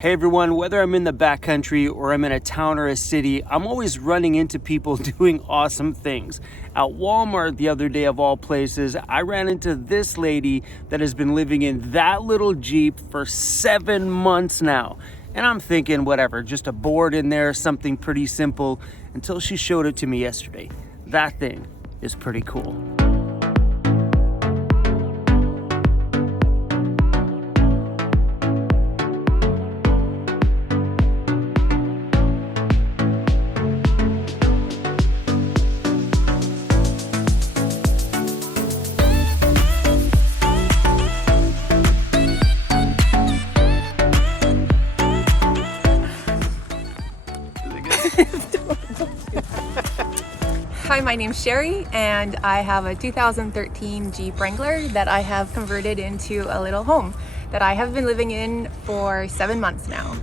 Hey everyone, whether I'm in the backcountry or I'm in a town or a city, I'm always running into people doing awesome things. At Walmart the other day, of all places, I ran into this lady that has been living in that little Jeep for 7 months now. And I'm thinking, whatever, just a board in there, something pretty simple, until she showed it to me yesterday. That thing is pretty cool. Hi, my name's Sherry and I have a 2013 Jeep Wrangler that I have converted into a little home that I have been living in for 7 months now.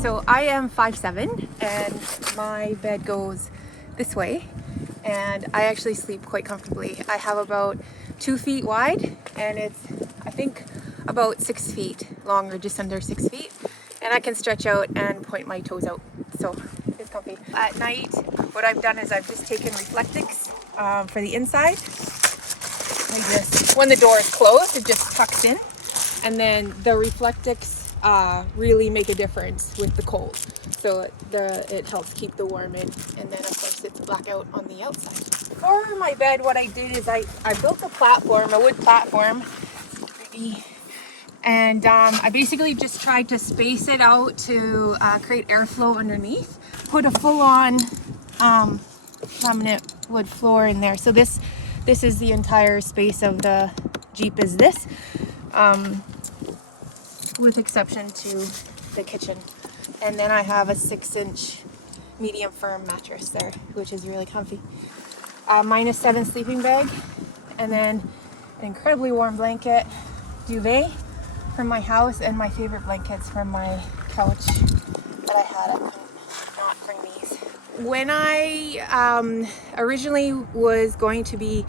So I am 5'7" and my bed goes this way, and I actually sleep quite comfortably. I have about 2 feet wide and it's, I think, about 6 feet long, or just under 6 feet. And I can stretch out and point my toes out, so it's comfy. At night, what I've done is I've just taken Reflectix for the inside. Like this. When the door is closed, it just tucks in, and then the Reflectix really make a difference with the cold. So it helps keep the warm in, and then of course it's blackout on the outside. For my bed, what I did is I built a platform, a wood platform, and I basically just tried to space it out to create airflow underneath. Put a full-on laminate wood floor in there. So this is the entire space of the Jeep is this. With exception to the kitchen. And then I have a 6-inch medium firm mattress there, which is really comfy. -7 sleeping bag, and then an incredibly warm blanket, duvet from my house, and my favorite blankets from my couch that I had. I couldn't not bring these. When I originally was going to be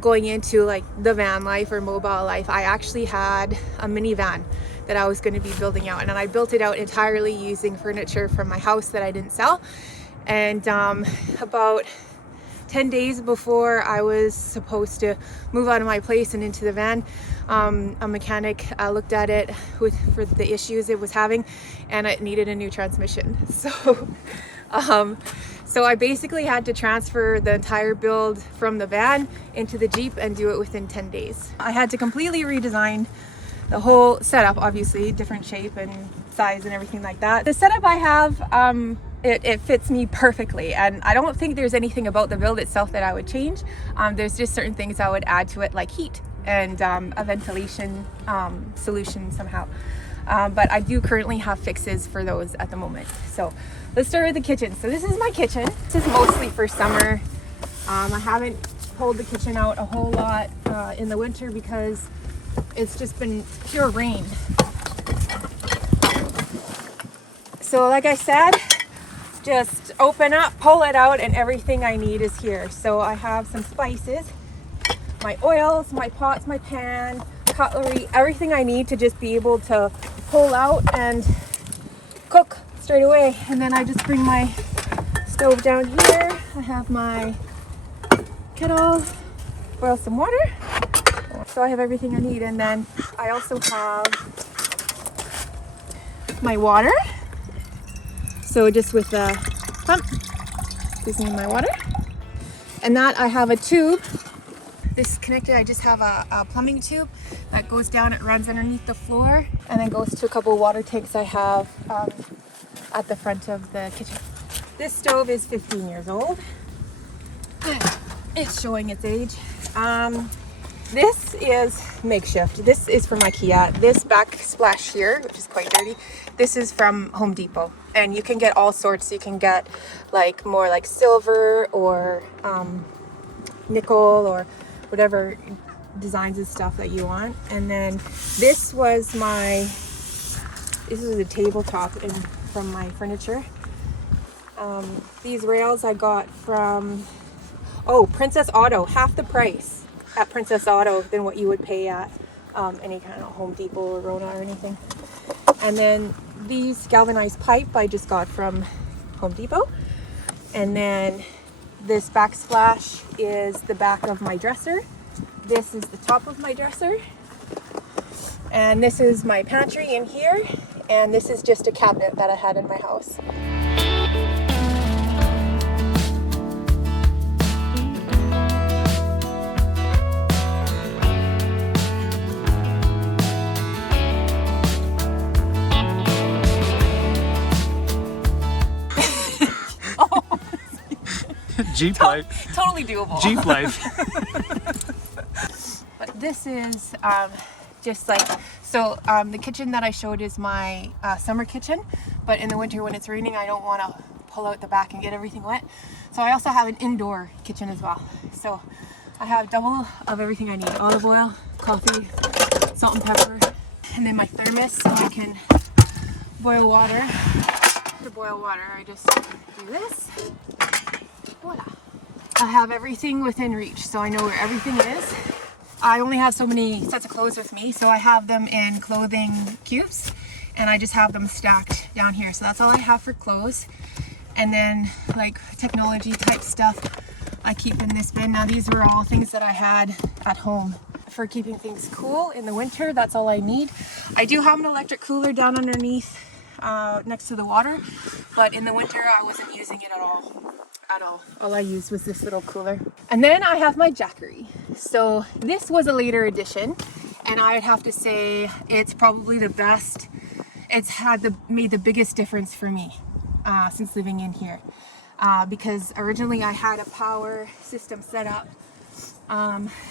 going into like the van life or mobile life, I actually had a minivan that I was going to be building out, and I built it out entirely using furniture from my house that I didn't sell. And about 10 days before I was supposed to move out of my place and into the van, a mechanic looked at it for the issues it was having, and it needed a new transmission. So I basically had to transfer the entire build from the van into the Jeep and do it within 10 days. I had to completely redesign the whole setup, obviously, different shape and size and everything like that. The setup I have, it fits me perfectly, and I don't think there's anything about the build itself that I would change. There's just certain things I would add to it, like heat and a ventilation solution somehow. But I do currently have fixes for those at the moment. So let's start with the kitchen. So this is my kitchen. This is mostly for summer. I haven't pulled the kitchen out a whole lot in the winter because it's just been pure rain. So like I said, just open up, pull it out, and everything I need is here. So I have some spices, my oils, my pots, my pan, cutlery, everything I need to just be able to pull out and cook straight away. And then I just bring my stove down here. I have my kettle, boil some water. So I have everything I need. And then I also have my water. So just with the pump, gives me my water. And that I have a tube. This is connected. I just have a plumbing tube that goes down. It runs underneath the floor and then goes to a couple water tanks I have at the front of the kitchen. This stove is 15 years old. It's showing its age. This is makeshift. This is from IKEA. This backsplash here, which is quite dirty, this is from Home Depot. And you can get all sorts. You can get like more like silver or nickel or whatever designs and stuff that you want. And then this is a tabletop from my furniture. These rails I got from Princess Auto, half the price at Princess Auto than what you would pay at any kind of Home Depot or Rona or anything. And then these galvanized pipe I just got from Home Depot. And then this backsplash is the back of my dresser. This is the top of my dresser. And this is my pantry in here. And this is just a cabinet that I had in my house. Jeep life. Totally doable. Jeep life. But this is the kitchen that I showed is my summer kitchen, but in the winter when it's raining I don't want to pull out the back and get everything wet. So I also have an indoor kitchen as well. So I have double of everything I need: olive oil, coffee, salt and pepper, and then my thermos so I can boil water. To boil water I just do this. Voila. I have everything within reach, so I know where everything is. I only have so many sets of clothes with me, so I have them in clothing cubes, and I just have them stacked down here. So that's all I have for clothes. And then like technology type stuff I keep in this bin. Now these were all things that I had at home for keeping things cool in the winter. That's all I need. I do have an electric cooler down underneath next to the water, but in the winter I wasn't using it at all. All I used was this little cooler. And then I have my jackery. So this was a later addition, and I would have to say it's probably the best. It's made the biggest difference for me since living in here, because originally I had a power system set up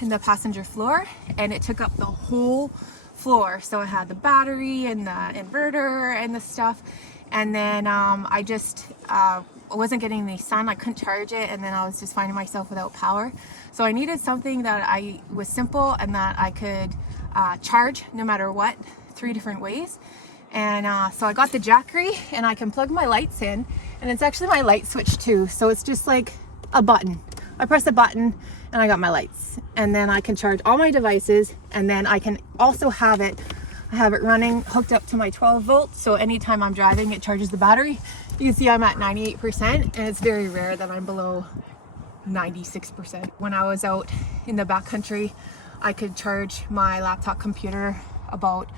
in the passenger floor, and it took up the whole floor. So I had the battery and the inverter and the stuff, and then I wasn't getting any sun. I couldn't charge it, and then I was just finding myself without power. So I needed something that was simple and that I could charge no matter what, 3 different ways. And so I got the jackery, and I can plug my lights in, and it's actually my light switch too. So it's just like a button. I press a button and I got my lights, and then I can charge all my devices, and then I can also have it running hooked up to my 12 volts. So anytime I'm driving, it charges the battery. You can see I'm at 98%, and it's very rare that I'm below 96%. When I was out in the backcountry, I could charge my laptop computer about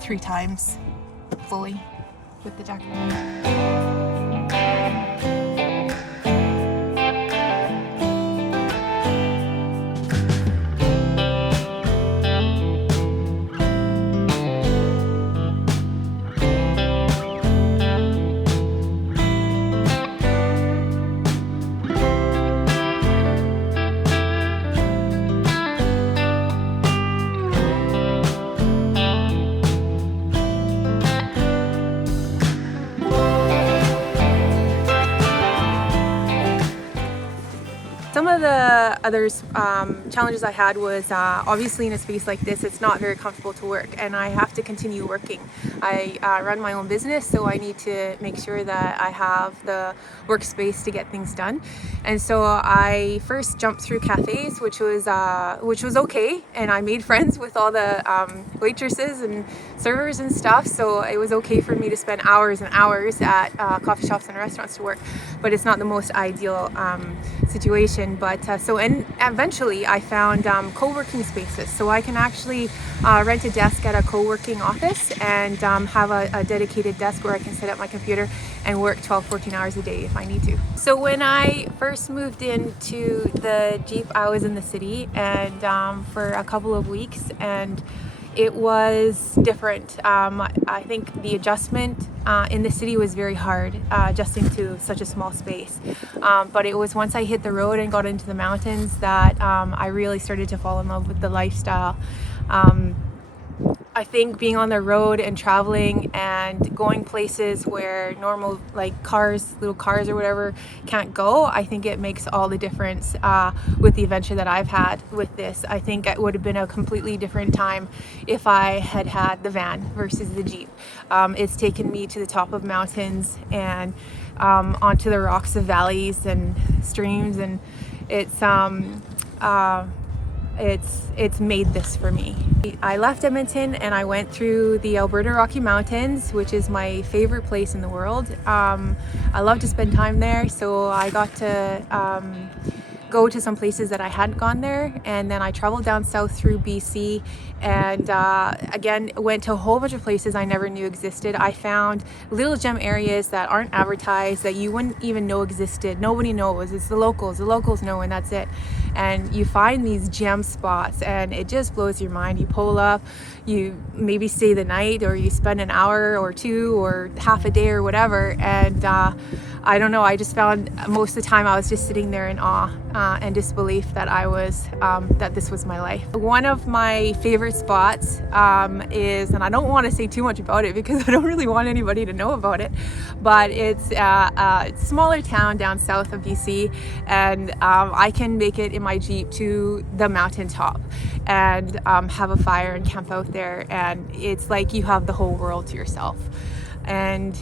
3 times fully with the jackery. Some of the other challenges I had was obviously in a space like this, it's not very comfortable to work, and I have to continue working. I run my own business, so I need to make sure that I have the workspace to get things done. And so I first jumped through cafes, which was okay, and I made friends with all the waitresses and servers and stuff. So it was okay for me to spend hours and hours at coffee shops and restaurants to work, but it's not the most ideal situation. But and eventually I found co-working spaces, so I can actually rent a desk at a co-working office and have a dedicated desk where I can set up my computer and work 12-14 hours a day if I need to. So when I first moved into the Jeep, I was in the city and for a couple of weeks, and it was different. I think the adjustment in the city was very hard, adjusting to such a small space. But it was once I hit the road and got into the mountains that I really started to fall in love with the lifestyle. I think being on the road and traveling and going places where normal like cars, little cars or whatever can't go, I think it makes all the difference with the adventure that I've had with this. I think it would have been a completely different time if I had had the van versus the Jeep. It's taken me to the top of mountains and onto the rocks of valleys and streams, and it's made this for me. I left Edmonton and I went through the Alberta Rocky Mountains, which is my favorite place in the world. I love to spend time there, so I got to go to some places that I hadn't gone there, and then I traveled down south through BC and again went to a whole bunch of places I never knew existed. I found little gem areas that aren't advertised, that you wouldn't even know existed. Nobody knows. It's the locals know, and that's it. And you find these gem spots and it just blows your mind. You pull up, you maybe stay the night, or you spend an hour or two or half a day or whatever, and I don't know, I just found most of the time I was just sitting there in awe and disbelief that that this was my life. One of my favorite spots is, and I don't want to say too much about it because I don't really want anybody to know about it, but it's a smaller town down south of BC, and I can make it in my Jeep to the mountaintop and have a fire and camp out there, and it's like you have the whole world to yourself. And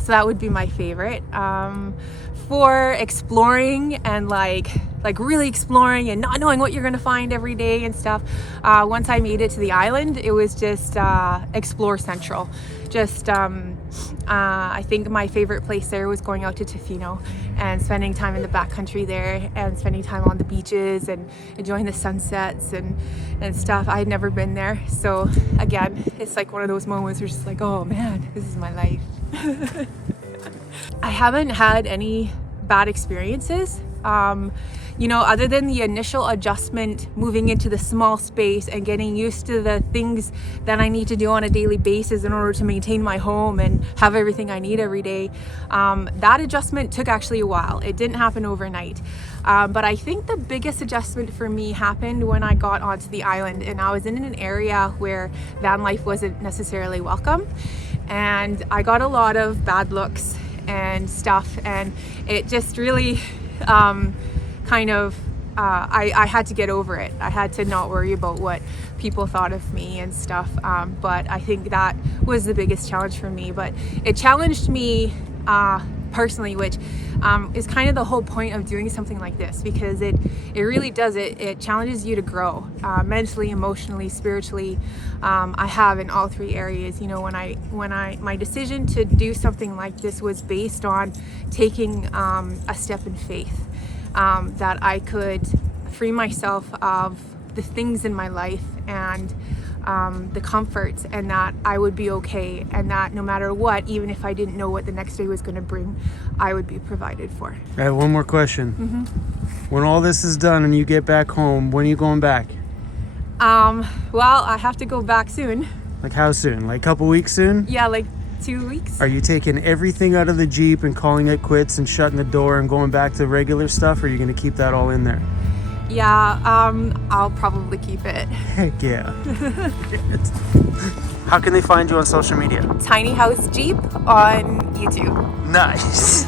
so that would be my favorite. For exploring and like really exploring and not knowing what you're gonna find every day and stuff, once I made it to the island, it was just explore central. Just I think my favorite place there was going out to Tofino and spending time in the backcountry there and spending time on the beaches and enjoying the sunsets and stuff. I had never been there, so again, it's like one of those moments where it's just like, oh man, this is my life. I haven't had any bad experiences. You know, other than the initial adjustment, moving into the small space and getting used to the things that I need to do on a daily basis in order to maintain my home and have everything I need every day. That adjustment took actually a while. It didn't happen overnight. But I think the biggest adjustment for me happened when I got onto the island and I was in an area where van life wasn't necessarily welcome. And I got a lot of bad looks and stuff, and it just really I had to get over it. I had to not worry about what people thought of me and stuff, but I think that was the biggest challenge for me. But it challenged me personally, which is kind of the whole point of doing something like this, because it really does, it challenges you to grow mentally, emotionally, spiritually. I have in all three areas. You know, my decision to do something like this was based on taking a step in faith, that I could free myself of the things in my life and the comforts, and that I would be okay, and that no matter what, even if I didn't know what the next day was going to bring, I would be provided for. I have one more question. When all this is done and you get back home, when are you going back? Well, I have to go back soon. Like how soon? Like a couple weeks soon? Yeah, like 2 weeks. Are you taking everything out of the Jeep and calling it quits and shutting the door and going back to regular stuff, or are you going to keep that all in there? Yeah, I'll probably keep it. Heck yeah. How can they find you on social media? Tiny House Jeep on YouTube. Nice.